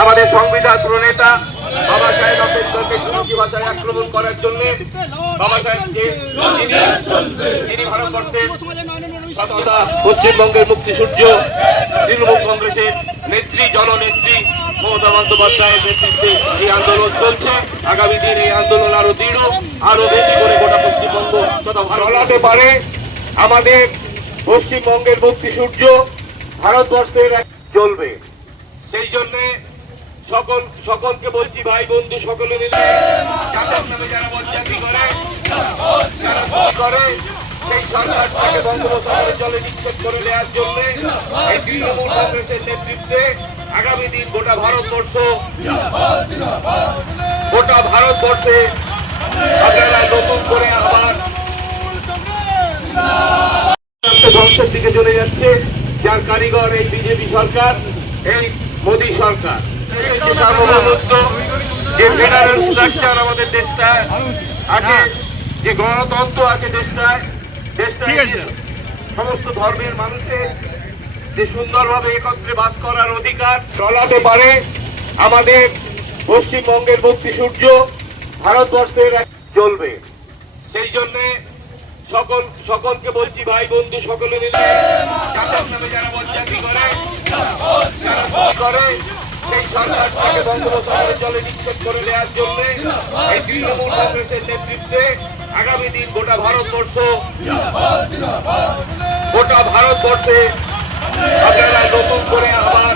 আমাদের সংবিধান প্রণেতা বাবা সাহেব আম্বেদকরকে হিন্দি ভাষায় আক্রমণ করার জন্য বাবা সাহেব তিনি ভারতবর্ষের পশ্চিমবঙ্গের মুক্তি সূর্য তৃণমূল কংগ্রেসের নেত্রী, জননেত্রী মমতা বন্দ্যোপাধ্যায়ের নেতৃত্বে এই আন্দোলন চলছে। আগামী দিন এই আন্দোলন আরও দৃঢ়, আরও বেশি করে গোটা পশ্চিমবঙ্গ তথা ভালো পারে। আমাদের পশ্চিমবঙ্গের মুক্তি সূর্য ভারতবর্ষের চলবে সেই জন্যে সকল সকলকে বলছি, ভাই, বন্ধু, সকলে মিলে যারা বদচাকরি করে করে, সেই সরকারটাকে বঙ্গোপসাগরের জলে নিক্ষেপ করে দেওয়ার জন্য এই তৃণমূল কংগ্রেসের নেতৃত্বে আগামী দিন গোটা ভারতবর্ষ গোটা ভারতবর্ষে আপনারা নতুন করে আবার যাচ্ছে যার কারিগর এই বিজেপি সরকার এই মোদী সরকার। যে সার্বভৌমত্ব যে ফেডারেল স্ট্রাকচার আমাদের দেশটায় আছে যে গণতন্ত্র আছে দেশটায় দেশটায় সমস্ত ধর্মের মানুষের যে সুন্দরভাবে একত্রে বাস করার অধিকার চলাতে পারে আমাদের পশ্চিমবঙ্গের মুক্তি সূর্য ভারতবর্ষের চলবে সেই জন্যে সকল সকলকে বলছি, ভাই, বন্ধু, সকলে মিলে করে করে, সেই সরকারটাকে বঙ্গোপসাগরের জলে নিক্ষেপ করে দেওয়ার জন্য এই তৃণমূল কংগ্রেসের নেতৃত্বে আগামী দিন গোটা ভারতবর্ষ গোটা ভারতবর্ষে আপনারা নতুন করে আবার